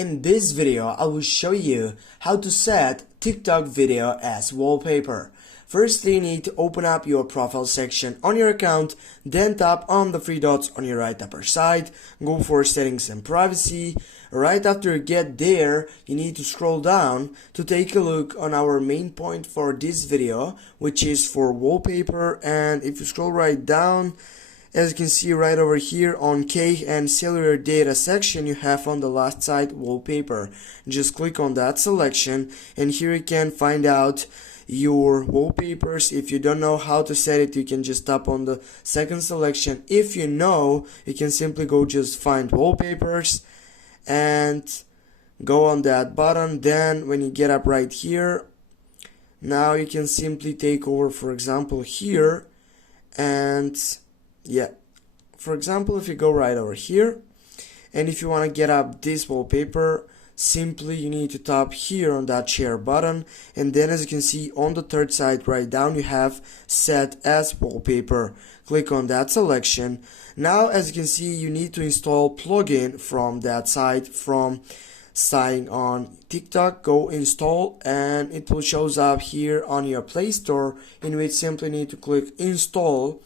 In this video, I will show you how to set TikTok video as wallpaper. Firstly, you need to open up your profile section on your account, then tap on the three dots on your right upper side, go for settings and privacy. Right after you get there, you need to scroll down to take a look on our main point for this video, which is for wallpaper. And if you scroll right down, as you can see right over here on K and cellular data section, you have on the left side wallpaper. Just click on that selection and here you can find out your wallpapers. If you don't know how to set it, you can just tap on the second selection. If you know, you can simply go just find wallpapers and go on that button. Then when you get up right here, now you can simply take over, for example, here, and yeah, for example, if you go right over here and if you want to get up this wallpaper, simply you need to tap here on that share button, and then as you can see on the third side right down, you have set as wallpaper. Click on that selection. Now as you can see, you need to install plugin from that site, from signing on TikTok. Go install and it will shows up here on your Play Store, in which simply need to click install,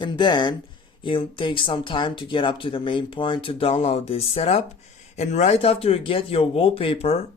and then it'll take some time to get up to the main point to download this setup. And right after you get your wallpaper,